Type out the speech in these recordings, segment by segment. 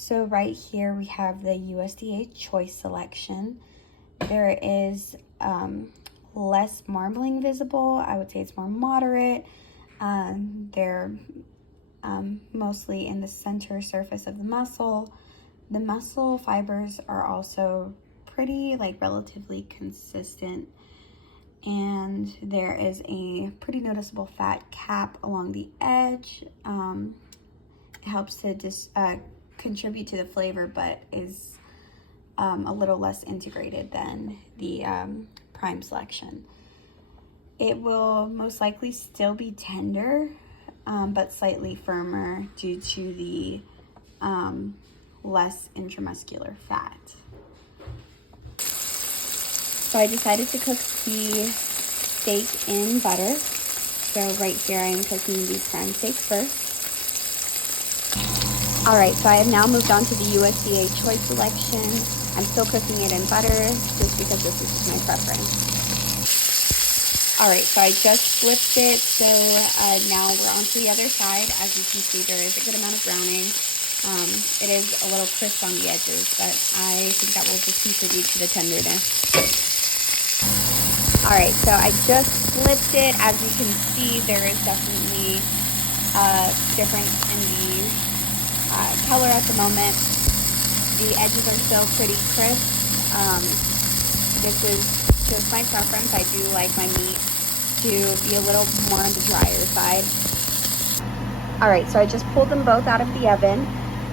So right here we have the USDA Choice Selection. There is less marbling visible. I would say it's more moderate. They're mostly in the center surface of the muscle. The muscle fibers are also pretty, relatively consistent. And there is a pretty noticeable fat cap along the edge. It helps to contribute to the flavor, but is a little less integrated than the Prime Selection. It will most likely still be tender, but slightly firmer due to the less intramuscular fat. So I decided to cook the steak in butter. So right here I am cooking the prime steak first. Alright, so I have now moved on to the USDA Choice Selection. I'm still cooking it in butter just because this is my preference. Alright, so I just flipped it, so now we're on to the other side. As you can see, there is a good amount of browning. It is a little crisp on the edges, but I think that will just contribute to the tenderness. Alright, so I just flipped it. As you can see, there is definitely a difference in the color at the moment. The edges are still pretty crisp. This is just my preference. I do like my meat to be a little more on the drier side. Alright, so I just pulled them both out of the oven.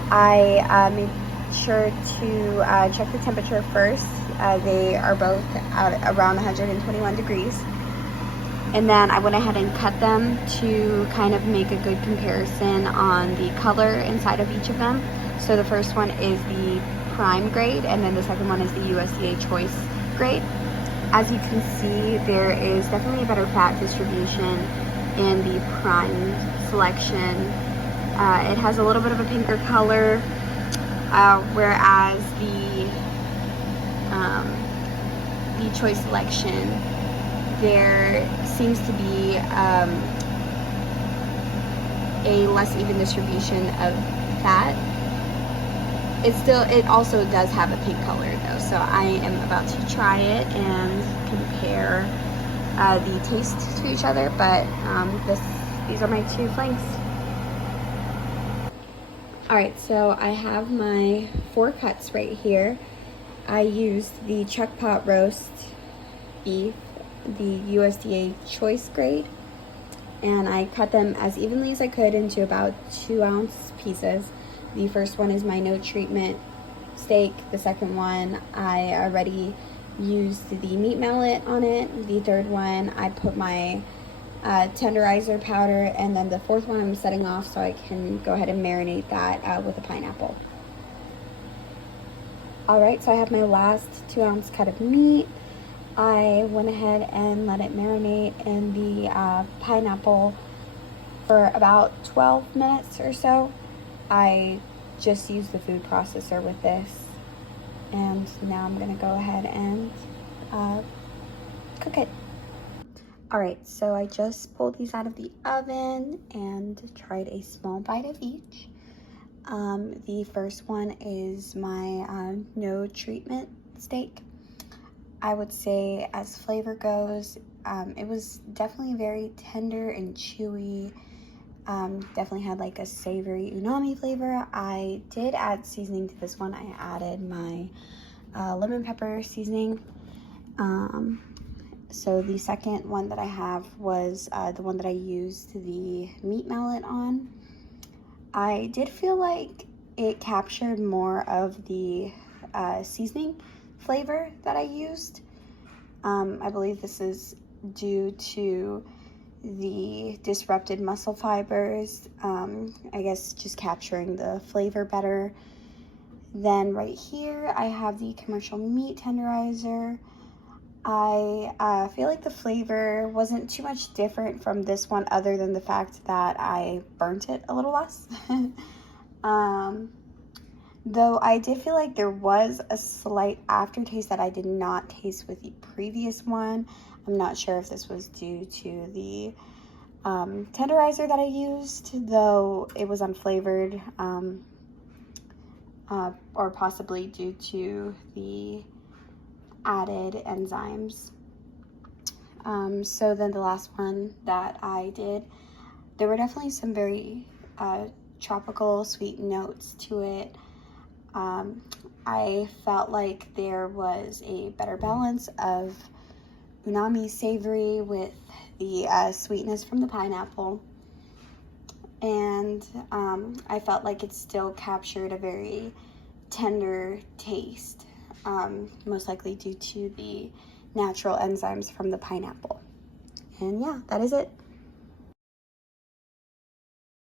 I made sure to check the temperature first. They are both out around 121 degrees. And then I went ahead and cut them to kind of make a good comparison on the color inside of each of them. So the first one is the Prime grade, and then the second one is the USDA Choice grade. As you can see, there is definitely a better fat distribution in the Prime Selection. It has a little bit of a pinker color, whereas the Choice Selection, there seems to be a less even distribution of fat. It also does have a pink color though, so I am about to try it and compare the taste to each other, but these are my two flanks. Alright, so I have my 4 cuts right here. I used the chuck pot roast beef, the USDA Choice grade, and I cut them as evenly as I could into about 2-ounce pieces. The first one is my no treatment steak. The second one, I already used the meat mallet on it. The third one, I put my tenderizer powder, and then the fourth one I'm setting off so I can go ahead and marinate that with a pineapple. Alright, so I have my last 2-ounce cut of meat. I went ahead and let it marinate in the pineapple for about 12 minutes or so. I just used the food processor with this, and now I'm gonna go ahead and cook it. Alright, so I just pulled these out of the oven and tried a small bite of each. The first one is my no treatment steak. I would say, as flavor goes, it was definitely very tender and chewy. Definitely had like a savory umami flavor. I did add seasoning to this one. I added my lemon pepper seasoning. So the second one that I have was the one that I used the meat mallet on. I did feel like it captured more of the seasoning flavor that I used. I believe this is due to the disrupted muscle fibers, I guess just capturing the flavor better. Then right here I have the commercial meat tenderizer. I feel like the flavor wasn't too much different from this one, other than the fact that I burnt it a little less. Though I did feel like there was a slight aftertaste that I did not taste with the previous one. I'm not sure if this was due to the tenderizer that I used, though it was unflavored. or possibly due to the added enzymes. So then the last one that I did, there were definitely some very tropical sweet notes to it. I felt like there was a better balance of umami savory with the sweetness from the pineapple. And I felt like it still captured a very tender taste, most likely due to the natural enzymes from the pineapple. And yeah, that is it.